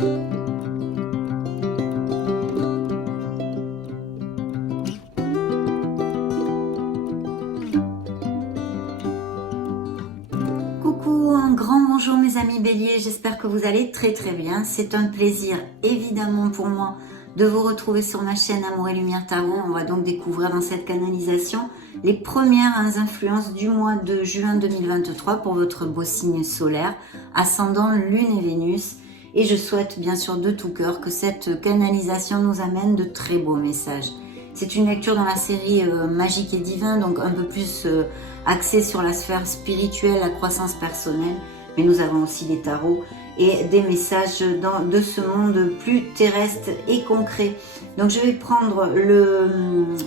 Coucou, un grand bonjour mes amis béliers, j'espère que vous allez très bien. C'est un plaisir évidemment pour moi de vous retrouver sur ma chaîne Amour et Lumière Tarot. On va donc découvrir dans cette canalisation les premières influences du mois de juin 2023 pour votre beau signe solaire, ascendant Lune et Vénus. Et je souhaite bien sûr de tout cœur que cette canalisation nous amène de très beaux messages. C'est une lecture dans la série Magique et Divin, donc un peu plus axée sur la sphère spirituelle, la croissance personnelle, mais nous avons aussi les tarots et des messages de ce monde plus terrestre et concret. Donc je vais prendre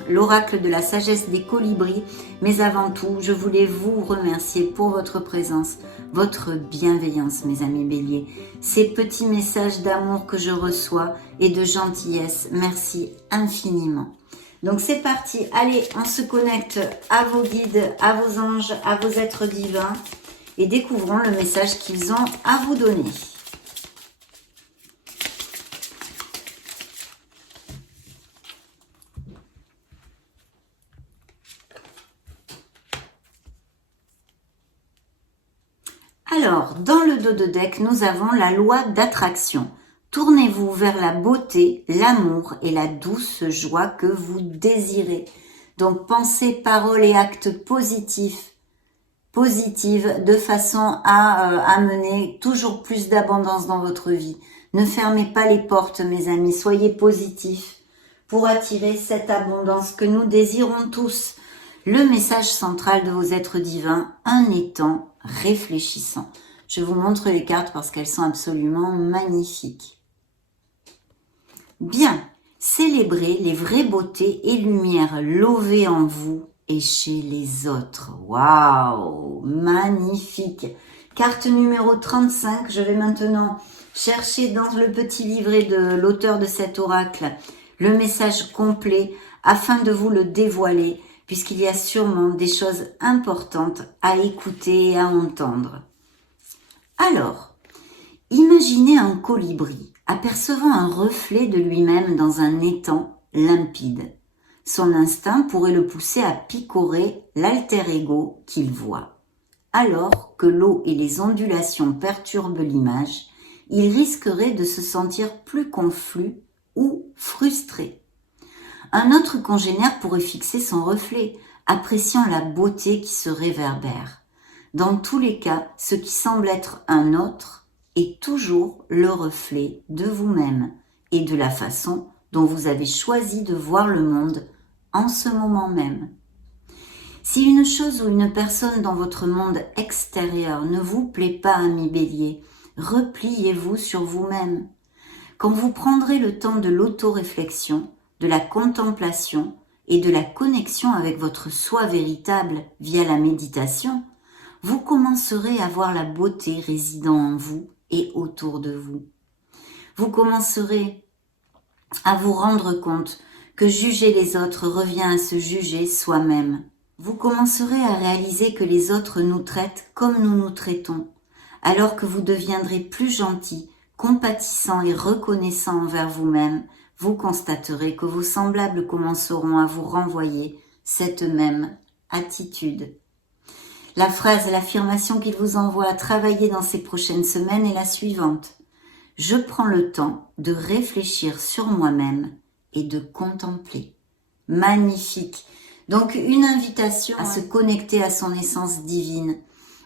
l'oracle de la sagesse des colibris, mais avant tout, je voulais vous remercier pour votre présence, votre bienveillance, mes amis béliers. Ces petits messages d'amour que je reçois et de gentillesse, merci infiniment. Donc c'est parti, allez, on se connecte à vos guides, à vos anges, à vos êtres divins et découvrons le message qu'ils ont à vous donner. Alors, dans le dos de deck, nous avons la loi d'attraction. Tournez-vous vers la beauté, l'amour et la douce joie que vous désirez. Donc, pensez, paroles et actes positifs, de façon à amener toujours plus d'abondance dans votre vie. Ne fermez pas les portes, mes amis. Soyez positifs pour attirer cette abondance que nous désirons tous. Le message central de vos êtres divins, un étang réfléchissant. Je vous montre les cartes parce qu'elles sont absolument magnifiques. Bien, célébrez les vraies beautés et lumières lovées en vous et chez les autres. Waouh, magnifique. Carte numéro 35, je vais maintenant chercher dans le petit livret de l'auteur de cet oracle le message complet afin de vous le dévoiler, puisqu'il y a sûrement des choses importantes à écouter et à entendre. Alors, imaginez un colibri apercevant un reflet de lui-même dans un étang limpide. Son instinct pourrait le pousser à picorer l'alter ego qu'il voit. Alors que l'eau et les ondulations perturbent l'image, il risquerait de se sentir plus confus ou frustré. Un autre congénère pourrait fixer son reflet, appréciant la beauté qui se réverbère. Dans tous les cas, ce qui semble être un autre est toujours le reflet de vous-même et de la façon dont vous avez choisi de voir le monde en ce moment même. Si une chose ou une personne dans votre monde extérieur ne vous plaît pas, ami bélier, repliez-vous sur vous-même. Quand vous prendrez le temps de l'autoréflexion, de la contemplation et de la connexion avec votre soi véritable via la méditation, vous commencerez à voir la beauté résidant en vous et autour de vous. Vous commencerez à vous rendre compte que juger les autres revient à se juger soi-même. Vous commencerez à réaliser que les autres nous traitent comme nous nous traitons, alors que vous deviendrez plus gentil, compatissant et reconnaissant envers vous-même. Vous constaterez que vos semblables commenceront à vous renvoyer cette même attitude. La phrase, l'affirmation qu'il vous envoie à travailler dans ces prochaines semaines est la suivante. Je prends le temps de réfléchir sur moi-même et de contempler. Magnifique. Donc une invitation à se connecter à son essence divine,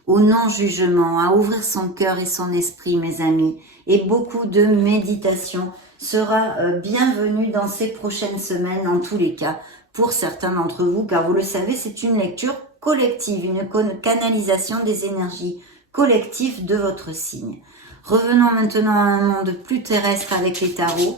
au non-jugement, à ouvrir son cœur et son esprit, mes amis. Et beaucoup de méditation sera bienvenue dans ces prochaines semaines, en tous les cas, pour certains d'entre vous, car vous le savez, c'est une lecture collective, une canalisation des énergies collectives de votre signe. Revenons maintenant à un monde plus terrestre avec les tarots.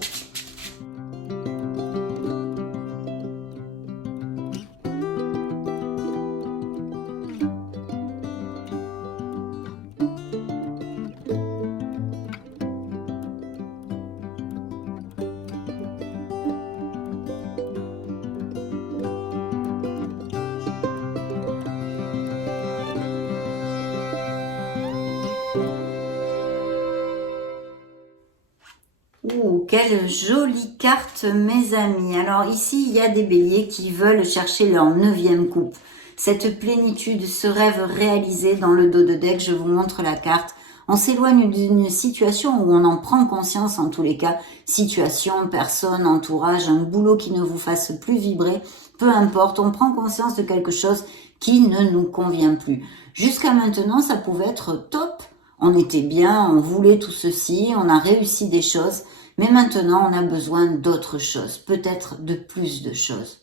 Ouh, quelle jolie carte, mes amis. Alors ici, il y a des béliers qui veulent chercher leur 9e coupe. Cette plénitude, ce rêve réalisé dans le dos de deck, je vous montre la carte. On s'éloigne d'une situation où on en prend conscience, en tous les cas, situation, personne, entourage, un boulot qui ne vous fasse plus vibrer, peu importe, on prend conscience de quelque chose qui ne nous convient plus. Jusqu'à maintenant, ça pouvait être top. On était bien, on voulait tout ceci, on a réussi des choses, mais maintenant on a besoin d'autres choses, peut-être de plus de choses.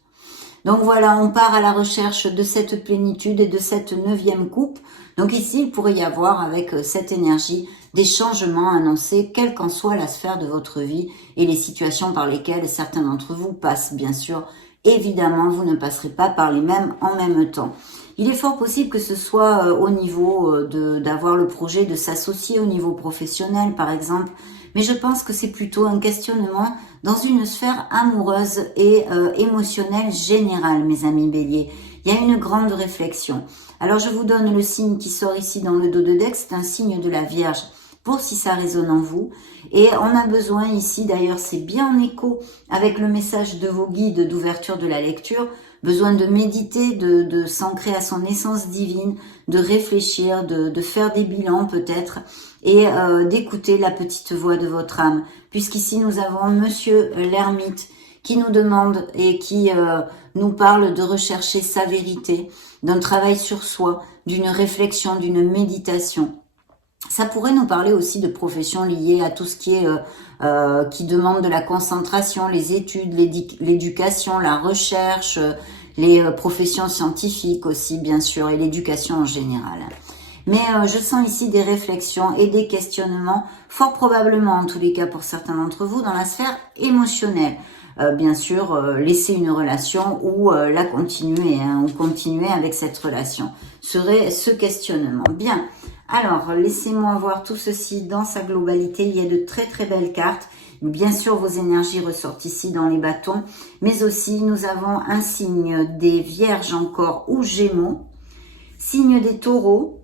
Donc voilà, on part à la recherche de cette plénitude et de cette 9e coupe. Donc ici, il pourrait y avoir avec cette énergie des changements annoncés, quelle qu'en soit la sphère de votre vie et les situations par lesquelles certains d'entre vous passent, bien sûr. Évidemment, vous ne passerez pas par les mêmes en même temps. Il est fort possible que ce soit au niveau d'avoir le projet de s'associer au niveau professionnel, par exemple, mais je pense que c'est plutôt un questionnement dans une sphère amoureuse et émotionnelle générale, mes amis béliers. Il y a une grande réflexion. Alors, je vous donne le signe qui sort ici dans le dos de deck, c'est un signe de la Vierge, pour si ça résonne en vous. Et on a besoin ici, d'ailleurs, c'est bien en écho avec le message de vos guides d'ouverture de la lecture, besoin de méditer, de s'ancrer à son essence divine, de réfléchir, de faire des bilans peut-être, et d'écouter la petite voix de votre âme. Puisqu'ici, nous avons Monsieur l'Ermite qui nous demande et qui nous parle de rechercher sa vérité, d'un travail sur soi, d'une réflexion, d'une méditation. Ça pourrait nous parler aussi de professions liées à tout ce qui est qui demande de la concentration, les études, l'éducation, la recherche, les professions scientifiques aussi bien sûr et l'éducation en général. Mais je sens ici des réflexions et des questionnements, fort probablement en tous les cas pour certains d'entre vous, dans la sphère émotionnelle. Bien sûr, laisser une relation ou la continuer, ou continuer avec cette relation, serait ce questionnement. Bien, alors laissez-moi voir tout ceci dans sa globalité. Il y a de très très belles cartes. Bien sûr, vos énergies ressortent ici dans les bâtons, mais aussi nous avons un signe des Vierges encore ou Gémeaux, signe des Taureaux,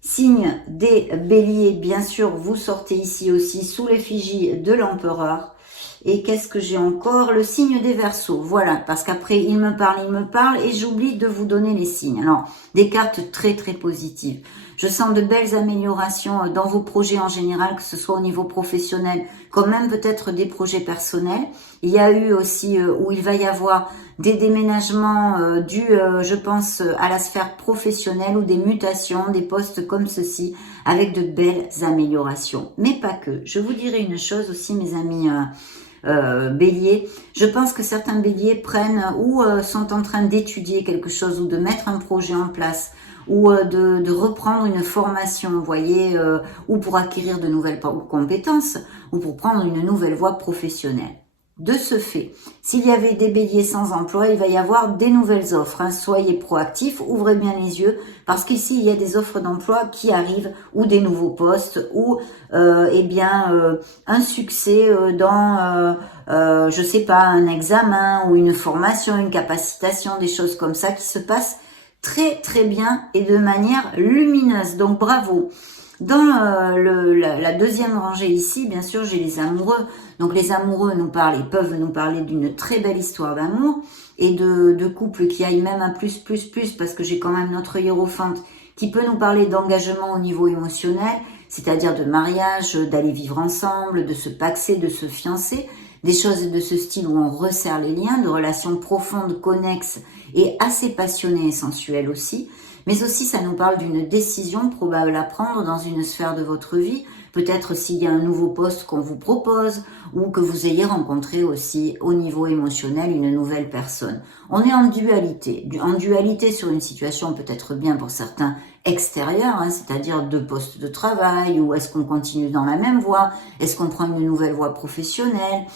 signe des Béliers. Bien sûr, vous sortez ici aussi sous l'effigie de l'Empereur. Et qu'est-ce que j'ai encore? Le signe des Verseaux. Voilà, parce qu'après, il me parle et j'oublie de vous donner les signes. Alors, des cartes très, très positives. Je sens de belles améliorations dans vos projets en général, que ce soit au niveau professionnel, comme même peut-être des projets personnels. Il y a eu aussi, où il va y avoir des déménagements dus, je pense, à la sphère professionnelle ou des mutations, des postes comme ceci, avec de belles améliorations. Mais pas que. Je vous dirai une chose aussi, mes amis béliers. Je pense que certains béliers prennent ou sont en train d'étudier quelque chose ou de mettre un projet en place ou de reprendre une formation, vous voyez, ou pour acquérir de nouvelles compétences ou pour prendre une nouvelle voie professionnelle. De ce fait, s'il y avait des béliers sans emploi, il va y avoir des nouvelles offres. Hein. Soyez proactifs, ouvrez bien les yeux, parce qu'ici, il y a des offres d'emploi qui arrivent, ou des nouveaux postes, ou eh bien un succès dans, je sais pas, un examen, ou une formation, une capacitation, des choses comme ça qui se passent très très bien et de manière lumineuse. Donc bravo. Dans la deuxième rangée ici, bien sûr, j'ai les amoureux. Donc les amoureux ils peuvent nous parler d'une très belle histoire d'amour et de couple qui aille même à plus, parce que j'ai quand même notre hiérophante qui peut nous parler d'engagement au niveau émotionnel, c'est-à-dire de mariage, d'aller vivre ensemble, de se paxer, de se fiancer, des choses de ce style où on resserre les liens, de relations profondes, connexes et assez passionnées et sensuelles aussi. Mais aussi, ça nous parle d'une décision probable à prendre dans une sphère de votre vie. Peut-être s'il y a un nouveau poste qu'on vous propose ou que vous ayez rencontré aussi au niveau émotionnel une nouvelle personne. On est en dualité. En dualité sur une situation peut-être bien pour certains extérieure, hein, c'est-à-dire deux postes de travail, ou est-ce qu'on continue dans la même voie, est-ce qu'on prend une nouvelle voie professionnelle,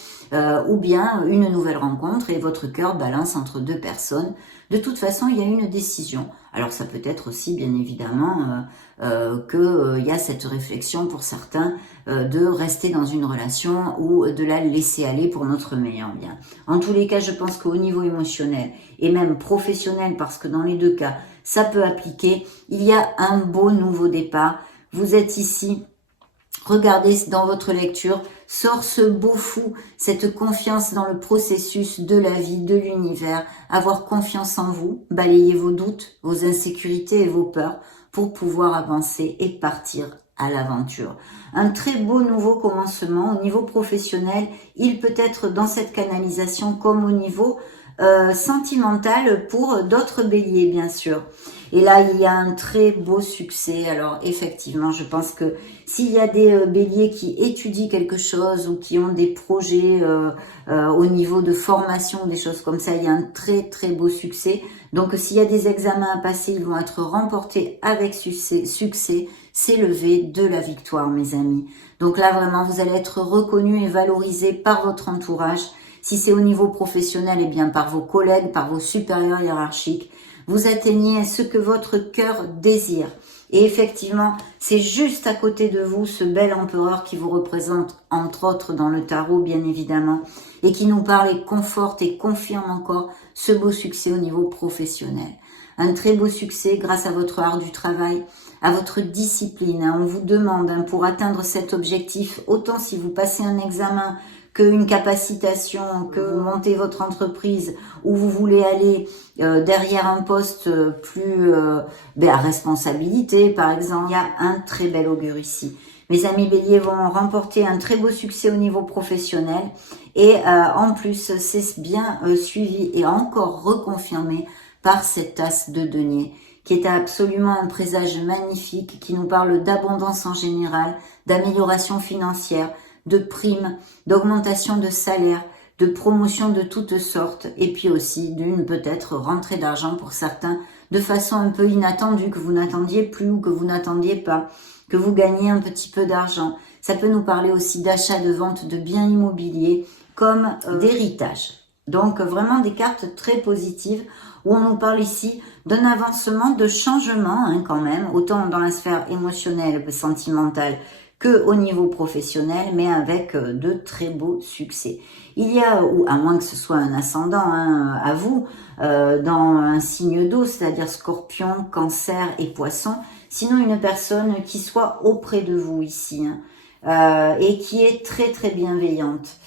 ou bien une nouvelle rencontre et votre cœur balance entre deux personnes. De toute façon, il y a une décision. Alors ça peut être aussi bien évidemment qu'il y a cette réflexion pour certains de rester dans une relation ou de la laisser aller pour notre meilleur bien. En tous les cas, je pense qu'au niveau émotionnel et même professionnel, parce que dans les deux cas, ça peut appliquer, il y a un beau nouveau départ. Vous êtes ici, regardez dans votre lecture, sort ce beau fou, cette confiance dans le processus de la vie, de l'univers, avoir confiance en vous, balayer vos doutes, vos insécurités et vos peurs pour pouvoir avancer et partir à l'aventure. Un très beau nouveau commencement au niveau professionnel. Il peut être dans cette canalisation comme au niveau sentimental pour d'autres béliers, bien sûr. Et là, il y a un très beau succès. Alors, effectivement, je pense que s'il y a des béliers qui étudient quelque chose ou qui ont des projets au niveau de formation, des choses comme ça, il y a un très, très beau succès. Donc, s'il y a des examens à passer, ils vont être remportés avec succès. C'est levé de la victoire, mes amis. Donc là, vraiment, vous allez être reconnus et valorisés par votre entourage. Si c'est au niveau professionnel, eh bien par vos collègues, par vos supérieurs hiérarchiques. Vous atteignez ce que votre cœur désire. Et effectivement, c'est juste à côté de vous ce bel empereur qui vous représente, entre autres dans le tarot, bien évidemment, et qui nous parle et conforte et confirme encore ce beau succès au niveau professionnel. Un très beau succès grâce à votre art du travail, à votre discipline. On vous demande pour atteindre cet objectif, autant si vous passez un examen, qu'une capacitation, que vous montez votre entreprise, ou vous voulez aller derrière un poste plus à responsabilité, par exemple, il y a un très bel augure ici. Mes amis béliers vont remporter un très beau succès au niveau professionnel et en plus, c'est bien suivi et encore reconfirmé par cette tasse de denier qui est absolument un présage magnifique, qui nous parle d'abondance en général, d'amélioration financière, de primes, d'augmentation de salaire, de promotion de toutes sortes, et puis aussi d'une peut-être rentrée d'argent pour certains, de façon un peu inattendue, que vous n'attendiez plus ou que vous n'attendiez pas, que vous gagnez un petit peu d'argent. Ça peut nous parler aussi d'achat, de vente de biens immobiliers, comme d'héritage. Donc vraiment des cartes très positives, où on nous parle ici d'un avancement, de changement quand même, autant dans la sphère émotionnelle, sentimentale, que au niveau professionnel, mais avec de très beaux succès. Il y a, ou à moins que ce soit un ascendant à vous, dans un signe d'eau, c'est-à-dire Scorpion, Cancer et Poisson, sinon une personne qui soit auprès de vous ici, et qui est très très bienveillante,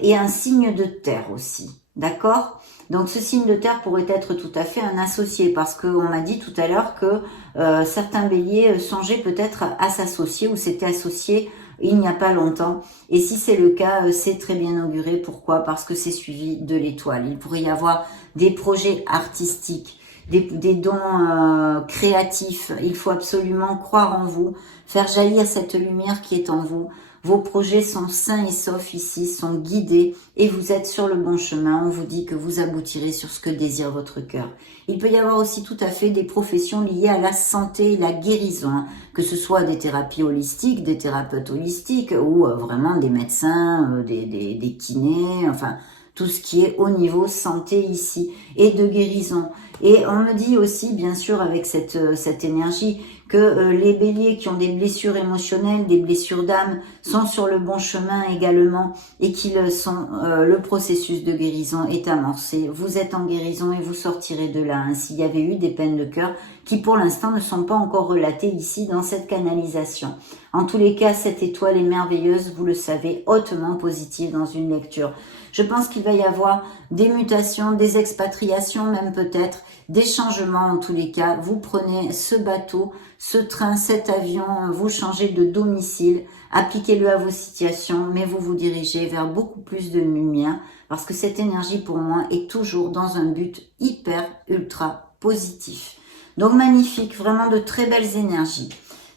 et un signe de terre aussi, d'accord ? Donc ce signe de terre pourrait être tout à fait un associé, parce qu'on m'a dit tout à l'heure que certains béliers songeaient peut-être à s'associer ou s'étaient associés il n'y a pas longtemps. Et si c'est le cas, c'est très bien auguré. Pourquoi ? Parce que c'est suivi de l'étoile. Il pourrait y avoir des projets artistiques, des dons créatifs. Il faut absolument croire en vous, faire jaillir cette lumière qui est en vous. Vos projets sont sains et saufs ici, sont guidés et vous êtes sur le bon chemin. On vous dit que vous aboutirez sur ce que désire votre cœur. Il peut y avoir aussi tout à fait des professions liées à la santé et la guérison, que ce soit des thérapies holistiques, des thérapeutes holistiques ou vraiment des médecins, des kinés, enfin tout ce qui est au niveau santé ici et de guérison. Et on me dit aussi, bien sûr, avec cette énergie, que les béliers qui ont des blessures émotionnelles, des blessures d'âme, sont sur le bon chemin également et qu'ils sont le processus de guérison est amorcé. Vous êtes en guérison et vous sortirez de là. S'il y avait eu des peines de cœur qui pour l'instant ne sont pas encore relatées ici dans cette canalisation. En tous les cas, cette étoile est merveilleuse, vous le savez, hautement positive dans une lecture. Je pense qu'il va y avoir des mutations, des expatriations même peut-être, des changements en tous les cas. Vous prenez ce bateau, ce train, cet avion, vous changez de domicile, appliquez-le à vos situations, mais vous vous dirigez vers beaucoup plus de lumière parce que cette énergie pour moi est toujours dans un but hyper, ultra positif. Donc magnifique, vraiment de très belles énergies.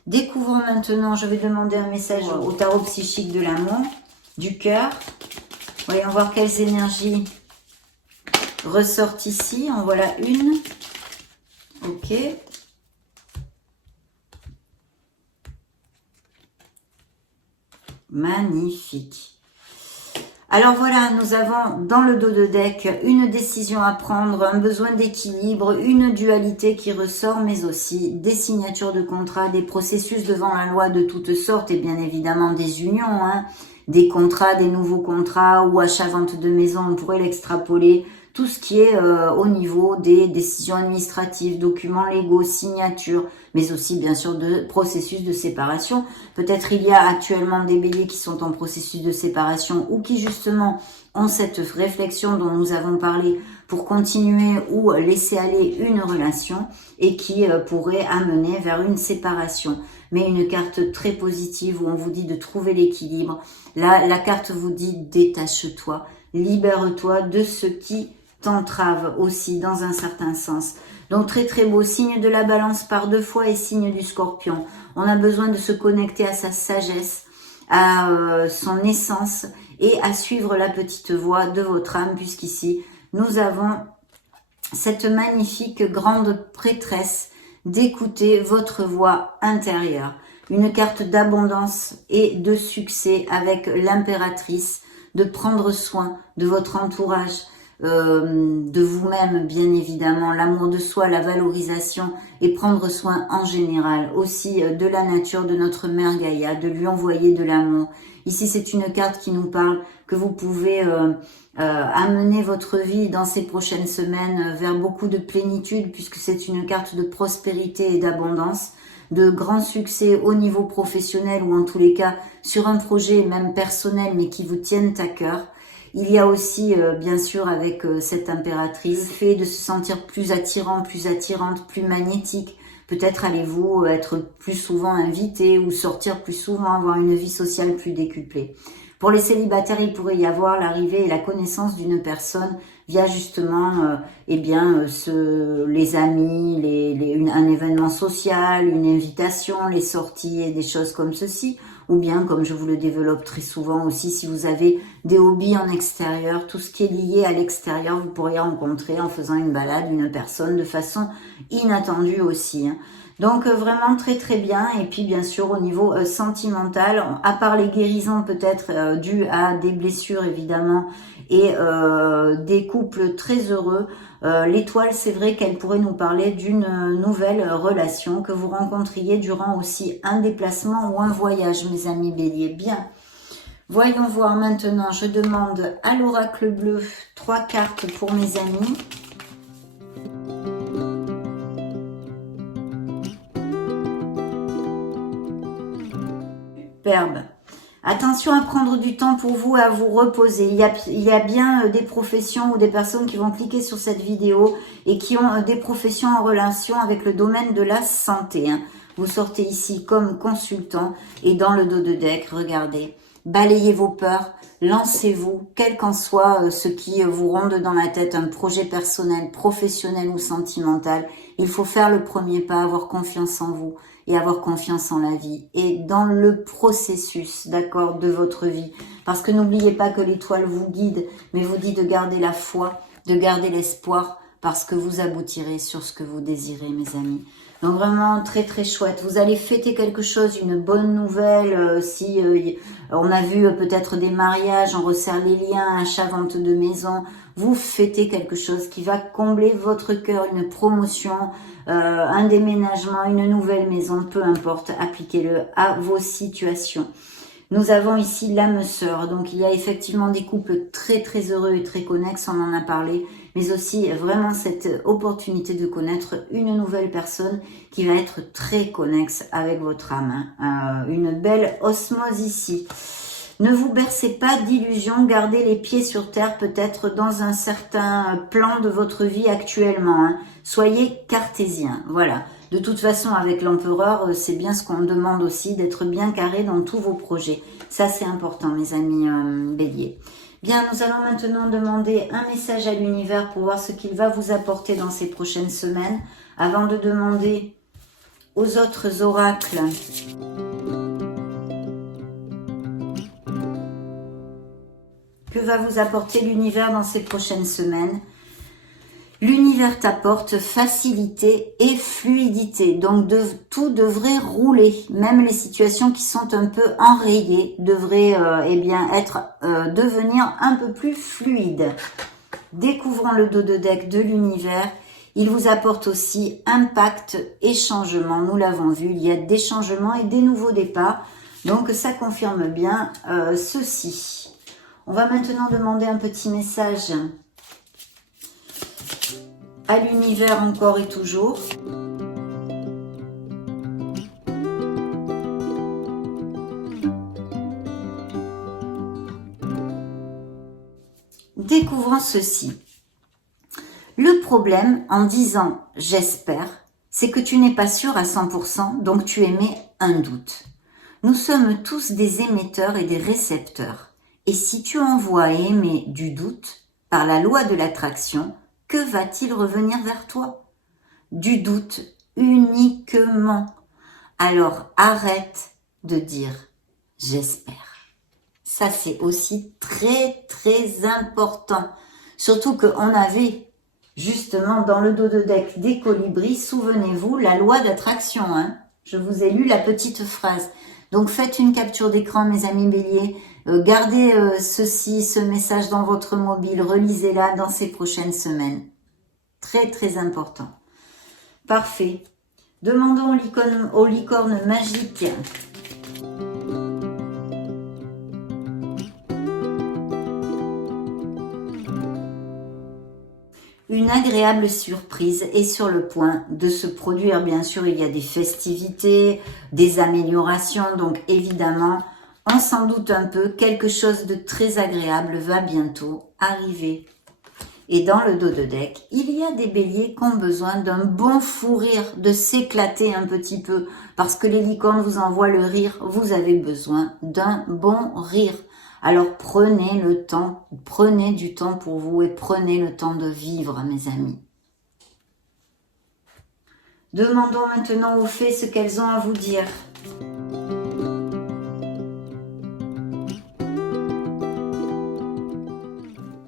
Découvrons maintenant, je vais demander un message au tarot psychique de l'amour, du cœur. Voyons voir quelles énergies ressortent ici. En voilà une. Ok. Magnifique. Alors voilà, nous avons dans le dos de deck une décision à prendre, un besoin d'équilibre, une dualité qui ressort, mais aussi des signatures de contrats, des processus devant la loi de toutes sortes et bien évidemment des unions, des contrats, des nouveaux contrats ou achat-vente de maison, on pourrait l'extrapoler. tout ce qui est au niveau des décisions administratives, documents légaux, signatures, mais aussi bien sûr de processus de séparation. Peut-être il y a actuellement des béliers qui sont en processus de séparation ou qui justement ont cette réflexion dont nous avons parlé pour continuer ou laisser aller une relation et qui pourrait amener vers une séparation. Mais une carte très positive où on vous dit de trouver l'équilibre. Là, la carte vous dit détache-toi, libère-toi de ce qui t'entrave aussi dans un certain sens. Donc très très beau, signe de la balance par 2 fois et signe du scorpion. On a besoin de se connecter à sa sagesse, à son essence et à suivre la petite voix de votre âme, puisqu'ici nous avons cette magnifique grande prêtresse d'écouter votre voix intérieure. Une carte d'abondance et de succès avec l'impératrice, de prendre soin de votre entourage, de vous-même bien évidemment, l'amour de soi, la valorisation et prendre soin en général aussi de la nature, de notre mère Gaïa, de lui envoyer de l'amour. Ici c'est une carte qui nous parle que vous pouvez amener votre vie dans ces prochaines semaines vers beaucoup de plénitude, puisque c'est une carte de prospérité et d'abondance, de grands succès au niveau professionnel ou en tous les cas sur un projet même personnel mais qui vous tiennent à cœur. Il y a aussi, bien sûr, avec cette impératrice, le fait de se sentir plus attirant, plus attirante, plus magnétique. Peut-être allez-vous être plus souvent invité ou sortir plus souvent, avoir une vie sociale plus décuplée. Pour les célibataires, il pourrait y avoir l'arrivée et la connaissance d'une personne via justement les amis, un événement social, une invitation, les sorties et des choses comme ceci. Ou bien, comme je vous le développe très souvent aussi, si vous avez des hobbies en extérieur, tout ce qui est lié à l'extérieur, vous pourriez rencontrer en faisant une balade une personne de façon inattendue aussi. Donc vraiment très très bien. Et puis bien sûr au niveau sentimental, à part les guérisons peut-être dues à des blessures évidemment et des couples très heureux, l'étoile c'est vrai qu'elle pourrait nous parler d'une nouvelle relation que vous rencontriez durant aussi un déplacement ou un voyage, mes amis béliers. Bien, voyons voir maintenant, je demande à l'oracle bleu 3 cartes pour mes amis. Superbe. Attention à prendre du temps pour vous, à vous reposer. Il y a bien des professions ou des personnes qui vont cliquer sur cette vidéo et qui ont des professions en relation avec le domaine de la santé. Vous sortez ici comme consultant et dans le dos de deck, regardez, balayez vos peurs, lancez-vous, quel qu'en soit ce qui vous ronde dans la tête, un projet personnel, professionnel ou sentimental. Il faut faire le premier pas, avoir confiance en vous et avoir confiance en la vie et dans le processus, d'accord, de votre vie. Parce que n'oubliez pas que l'étoile vous guide, mais vous dit de garder la foi, de garder l'espoir, parce que vous aboutirez sur ce que vous désirez, mes amis. Donc vraiment très très chouette. Vous allez fêter quelque chose, une bonne nouvelle. Si on a vu peut-être des mariages, on resserre les liens, achat, vente de maison. Vous fêtez quelque chose qui va combler votre cœur, une promotion, un déménagement, une nouvelle maison, peu importe. Appliquez-le à vos situations. Nous avons ici l'âme sœur, donc il y a effectivement des couples très très heureux et très connexes, on en a parlé, mais aussi vraiment cette opportunité de connaître une nouvelle personne qui va être très connexe avec votre âme. Une belle osmose ici. Ne vous bercez pas d'illusions, gardez les pieds sur terre peut-être dans un certain plan de votre vie actuellement. Soyez cartésien, voilà. De toute façon, avec l'empereur, c'est bien ce qu'on demande aussi, d'être bien carré dans tous vos projets. Ça, c'est important, mes amis béliers. Bien, nous allons maintenant demander un message à l'univers pour voir ce qu'il va vous apporter dans ces prochaines semaines, avant de demander aux autres oracles. Que va vous apporter l'univers dans ces prochaines semaines? L'univers t'apporte facilité et fluidité, donc tout devrait rouler, même les situations qui sont un peu enrayées devraient devenir un peu plus fluides. Découvrons le dos de deck de l'univers, il vous apporte aussi impact et changement, nous l'avons vu, il y a des changements et des nouveaux départs, donc ça confirme bien ceci. On va maintenant demander un petit message à l'univers encore et toujours. Découvrons ceci. Le problème en disant « j'espère », c'est que tu n'es pas sûr à 100%, donc tu émets un doute. Nous sommes tous des émetteurs et des récepteurs. Et si tu envoies et émets du doute, par la loi de l'attraction, que va-t-il revenir vers toi? Du doute uniquement. Alors arrête de dire « j'espère ». Ça, c'est aussi très, très important. Surtout qu'on avait justement dans le dos de deck des colibris, souvenez-vous, la loi d'attraction. Hein. Je vous ai lu la petite phrase. Donc faites une capture d'écran, mes amis béliers. Gardez ce message dans votre mobile. Relisez-la dans ces prochaines semaines. Très, très important. Parfait. Demandons aux licornes magiques. Une agréable surprise est sur le point de se produire. Bien sûr, il y a des festivités, des améliorations. Donc évidemment, on s'en doute un peu, quelque chose de très agréable va bientôt arriver. Et dans le dos de deck, il y a des béliers qui ont besoin d'un bon fou rire, de s'éclater un petit peu. Parce que les licornes vous envoient le rire, vous avez besoin d'un bon rire. Alors prenez le temps, prenez du temps pour vous et prenez le temps de vivre, mes amis. Demandons maintenant aux fées ce qu'elles ont à vous dire.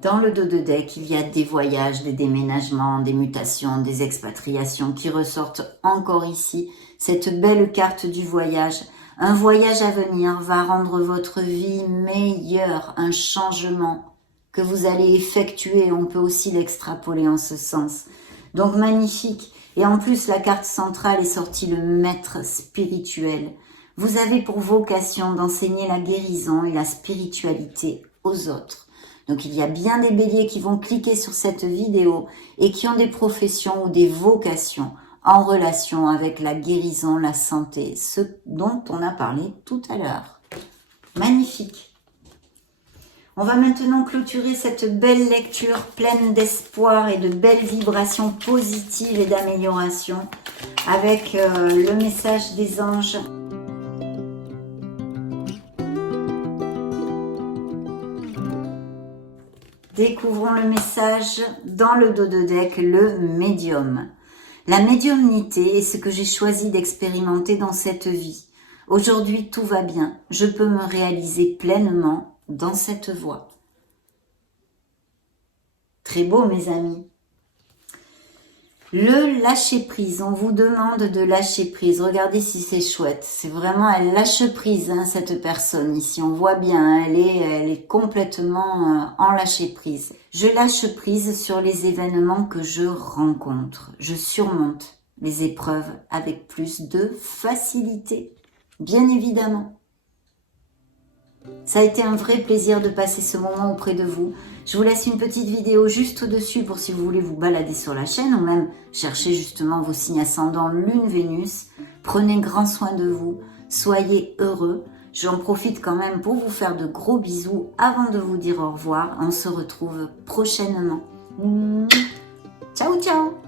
Dans le dos de deck, il y a des voyages, des déménagements, des mutations, des expatriations qui ressortent encore ici. Cette belle carte du voyage. Un voyage à venir va rendre votre vie meilleure, un changement que vous allez effectuer. On peut aussi l'extrapoler en ce sens. Donc magnifique. Et en plus, la carte centrale est sortie, le maître spirituel. Vous avez pour vocation d'enseigner la guérison et la spiritualité aux autres. Donc il y a bien des béliers qui vont cliquer sur cette vidéo et qui ont des professions ou des vocations en relation avec la guérison, la santé, ce dont on a parlé tout à l'heure. Magnifique. On va maintenant clôturer cette belle lecture pleine d'espoir et de belles vibrations positives et d'amélioration avec le message des anges. Découvrons le message dans le dos de deck, le médium. La médiumnité est ce que j'ai choisi d'expérimenter dans cette vie. Aujourd'hui, tout va bien. Je peux me réaliser pleinement dans cette voie. Très beau, mes amis. Le lâcher-prise, on vous demande de lâcher prise. Regardez si c'est chouette. C'est vraiment, elle lâche prise, hein, cette personne ici. On voit bien, elle est complètement en lâcher prise. Je lâche prise sur les événements que je rencontre. Je surmonte les épreuves avec plus de facilité, bien évidemment. Ça a été un vrai plaisir de passer ce moment auprès de vous. Je vous laisse une petite vidéo juste au-dessus pour si vous voulez vous balader sur la chaîne ou même chercher justement vos signes ascendants Lune, Vénus. Prenez grand soin de vous, soyez heureux. J'en profite quand même pour vous faire de gros bisous avant de vous dire au revoir. On se retrouve prochainement. Ciao, ciao!